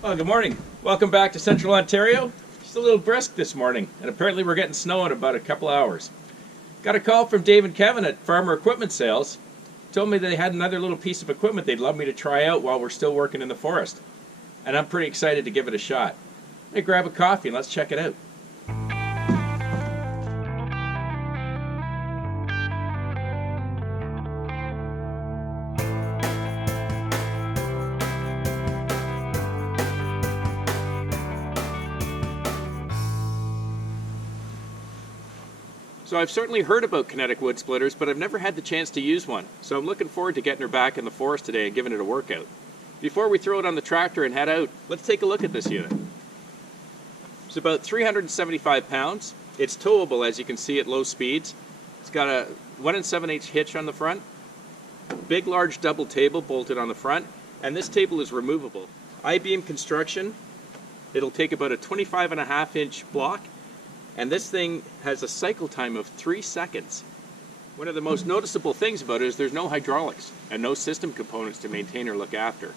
Well, good morning. Welcome back to Central Ontario. Just a little brisk this morning, and apparently we're getting snow in about a couple hours. Got a call from Dave and Kevin at Farmer Equipment Sales. Told me they had another little piece of equipment they'd love me to try out while we're still working in the forest. And I'm pretty excited to give it a shot. Hey, grab a coffee and let's check it out. So I've certainly heard about kinetic wood splitters, but I've never had the chance to use one. So I'm looking forward to getting her back in the forest today and giving it a workout. Before we throw it on the tractor and head out, let's take a look at this unit. It's about 375 pounds. It's towable, as you can see, at low speeds. It's got a 1 7/8 hitch on the front, big large double table bolted on the front, and this table is removable. I-beam construction. It'll take about a 25.5-inch block. And this thing has a cycle time of 3 seconds. One of the most noticeable things about it is there's no hydraulics and no system components to maintain or look after.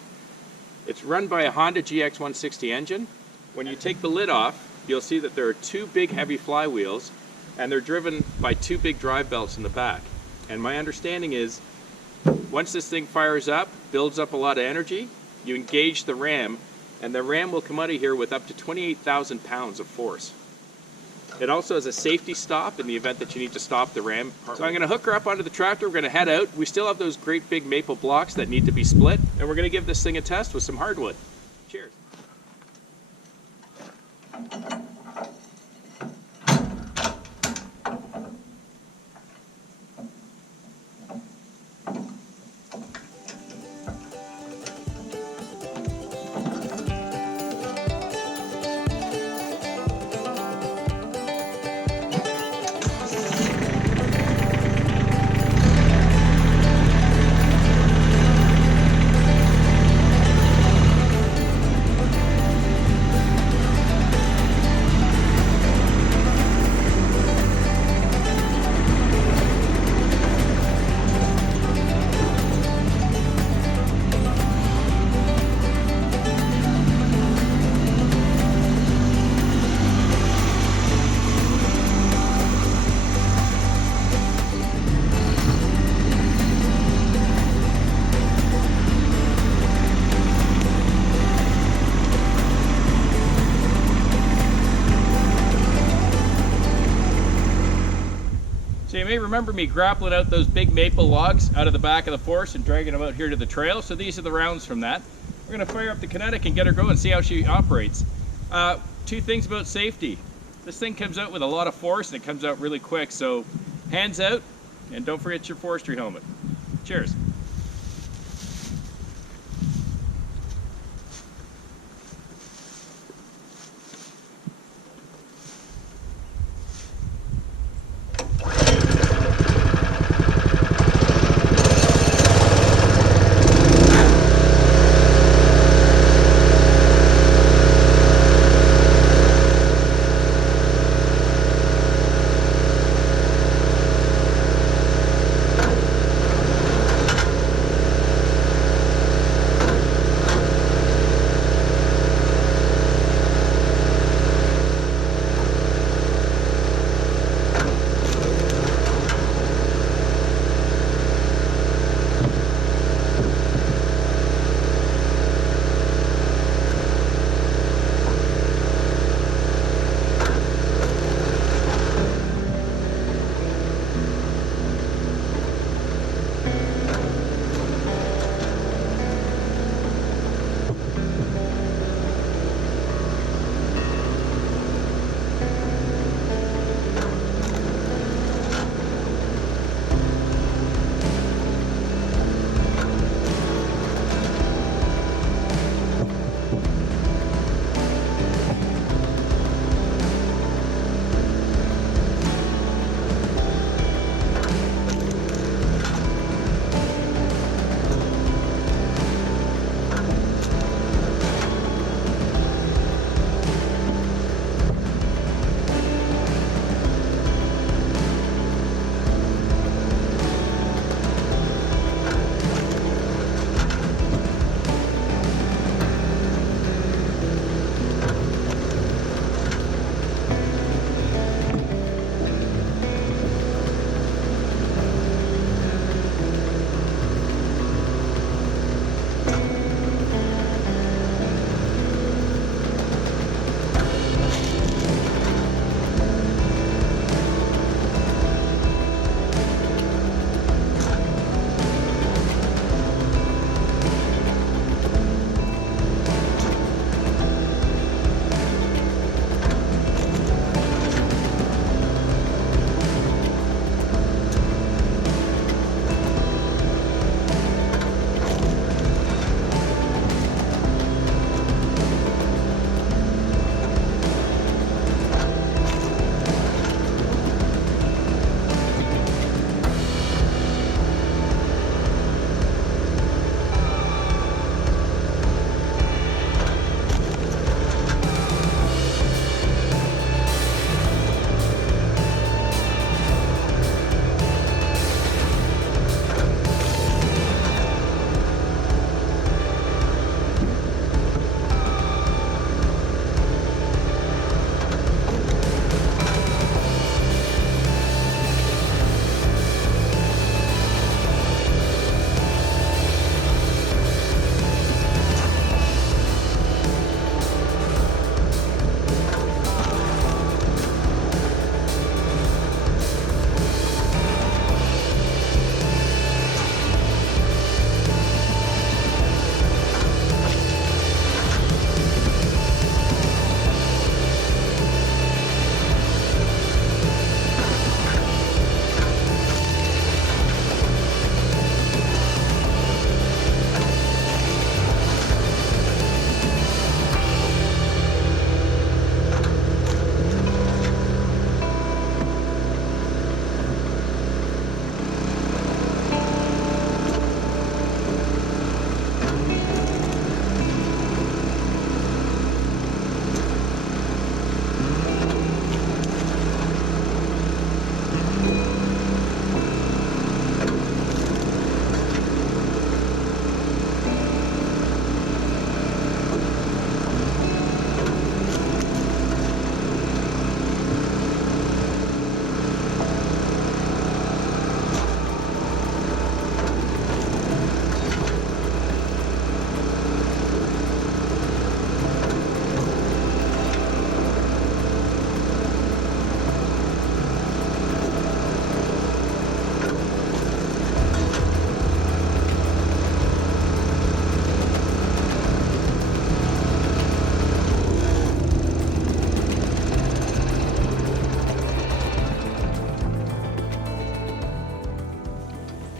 It's run by a Honda GX160 engine. When you take the lid off, you'll see that there are 2 big heavy flywheels, and they're driven by 2 big drive belts in the back. And my understanding is, once this thing fires up, builds up a lot of energy, you engage the ram, and the ram will come out of here with up to 28,000 pounds of force. It also has a safety stop in the event that you need to stop the ram. So I'm going to hook her up onto the tractor. We're going to head out. We still have those great big maple blocks that need to be split, and we're going to give this thing a test with some hardwood. Cheers. So you may remember me grappling out those big maple logs out of the back of the forest and dragging them out here to the trail. So these are the rounds from that. We're going to fire up the kinetic and get her going and see how she operates. 2 things about safety. This thing comes out with a lot of force and it comes out really quick. So hands out and don't forget your forestry helmet. Cheers.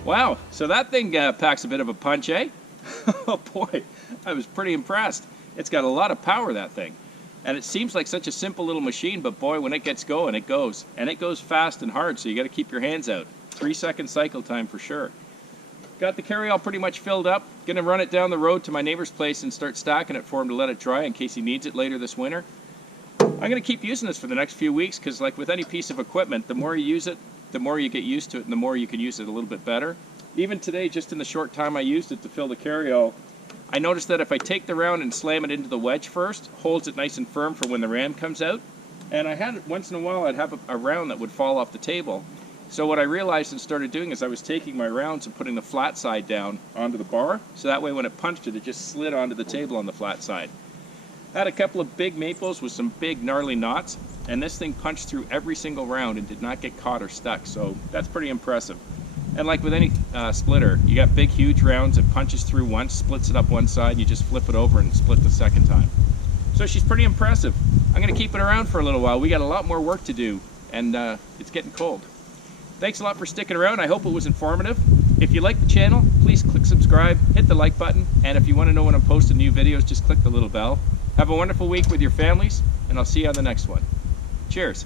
Wow, so that thing packs a bit of a punch, eh? Oh boy, I was pretty impressed. It's got a lot of power, that thing. And it seems like such a simple little machine, but boy, when it gets going, it goes. And it goes fast and hard, so you got to keep your hands out. 3-second cycle time for sure. Got the carryall pretty much filled up. Gonna run it down the road to my neighbor's place and start stacking it for him to let it dry in case he needs it later this winter. I'm gonna keep using this for the next few weeks because, like with any piece of equipment, the more you use it, the more you get used to it and the more you can use it a little bit better. Even today, just in the short time I used it to fill the carryall, I noticed that if I take the round and slam it into the wedge first, holds it nice and firm for when the ram comes out. And I had, once in a while, I'd have a round that would fall off the table. So what I realized and started doing is I was taking my rounds and putting the flat side down onto the bar, so that way when it punched it, it just slid onto the table on the flat side. I had a couple of big maples with some big gnarly knots, and this thing punched through every single round and did not get caught or stuck, so that's pretty impressive. And like with any splitter, you got big huge rounds, it punches through once, splits it up one side, you just flip it over and split the second time. So she's pretty impressive. I'm going to keep it around for a little while. We got a lot more work to do, and it's getting cold. Thanks a lot for sticking around. I hope it was informative. If you like the channel, please click subscribe, hit the like button, and if you want to know when I'm posting new videos, just click the little bell. Have a wonderful week with your families, and I'll see you on the next one. Cheers.